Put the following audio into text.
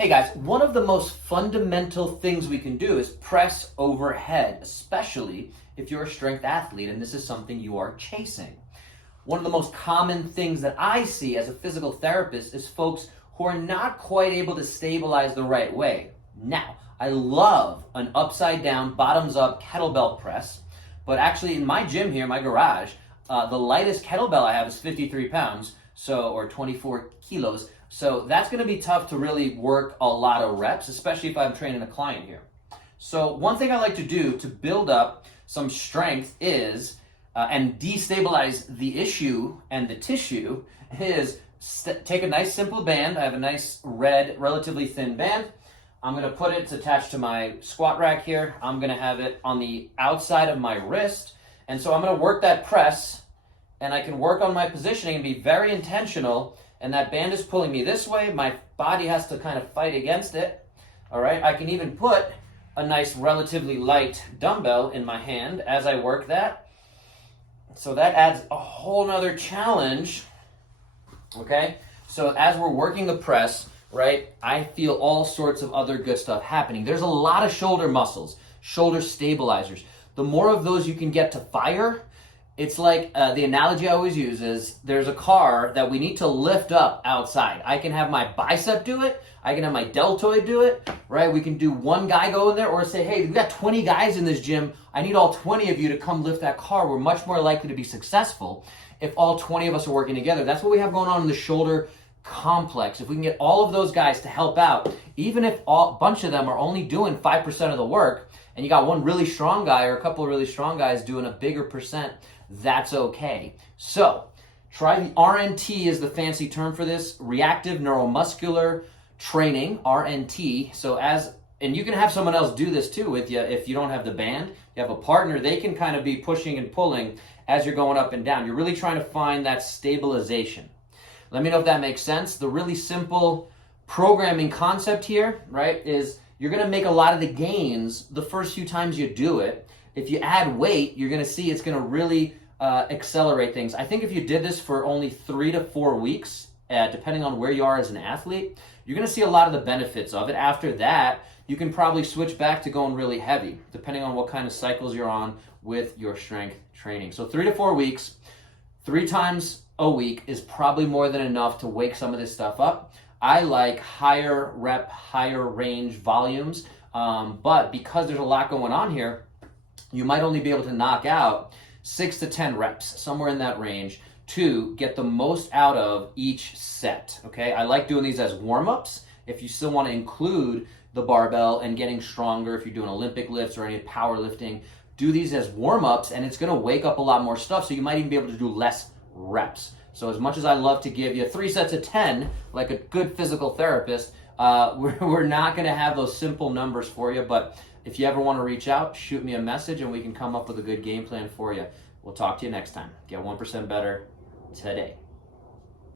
Hey guys, one of the most fundamental things we can do is press overhead, especially if you're a strength athlete and this is something you are chasing. One of the most common things that I see as a physical therapist is folks who are not quite able to stabilize the right way. Now, I love an upside down, bottoms up kettlebell press, but actually in my gym here, my garage, the lightest kettlebell I have is 53 pounds, or 24 kilos. So that's going to be tough to really work a lot of reps, especially if I'm training a client here. So one thing I like to do to build up some strength is, and destabilize the issue and the tissue, is take a nice simple band. I have a nice red, relatively thin band. I'm going to put it, it's attached to my squat rack here. I'm going to have it on the outside of my wrist. And so I'm going to work that press, and I can work on my positioning and be very intentional. And that band is pulling me this way. My body has to kind of fight against it. All right, I can even put a nice relatively light dumbbell in my hand as I work that. So that adds a whole nother challenge. Okay, so as we're working the press, right, I feel all sorts of other good stuff happening. There's a lot of shoulder muscles, shoulder stabilizers. The more of those you can get to fire, it's like the analogy I always use is there's a car that we need to lift up outside. I can have my bicep do it. I can have my deltoid do it, right? We can do one guy go in there or say, hey, we've got 20 guys in this gym. I need all 20 of you to come lift that car. We're much more likely to be successful if all 20 of us are working together. That's what we have going on in the shoulder complex. If we can get all of those guys to help out, even if a bunch of them are only doing 5% of the work, and you got one really strong guy or a couple of really strong guys doing a bigger percent, that's okay. So try the RNT is the fancy term for this, reactive neuromuscular training, RNT. And you can have someone else do this too with you if you don't have the band. You have a partner, they can kind of be pushing and pulling as you're going up and down. You're really trying to find that stabilization. Let me know if that makes sense. The really simple programming concept here, right, is you're going to make a lot of the gains the first few times you do it. If you add weight, you're going to see it's going to really accelerate things. I think if you did this for only 3 to 4 weeks, depending on where you are as an athlete, you're going to see a lot of the benefits of it. After that, you can probably switch back to going really heavy, depending on what kind of cycles you're on with your strength training. So 3 to 4 weeks, 3 times a week is probably more than enough to wake some of this stuff up. I like higher rep, higher range volumes, but because there's a lot going on here, you might only be able to knock out 6 to 10 reps, somewhere in that range, to get the most out of each set, okay? I like doing these as warm-ups. If you still want to include the barbell and getting stronger, if you're doing Olympic lifts or any powerlifting, do these as warm-ups, and it's going to wake up a lot more stuff, so you might even be able to do less reps. So as much as I love to give you 3 sets of 10, like a good physical therapist, we're not going to have those simple numbers for you, but if you ever want to reach out, shoot me a message and we can come up with a good game plan for you. We'll talk to you next time. Get 1% better today.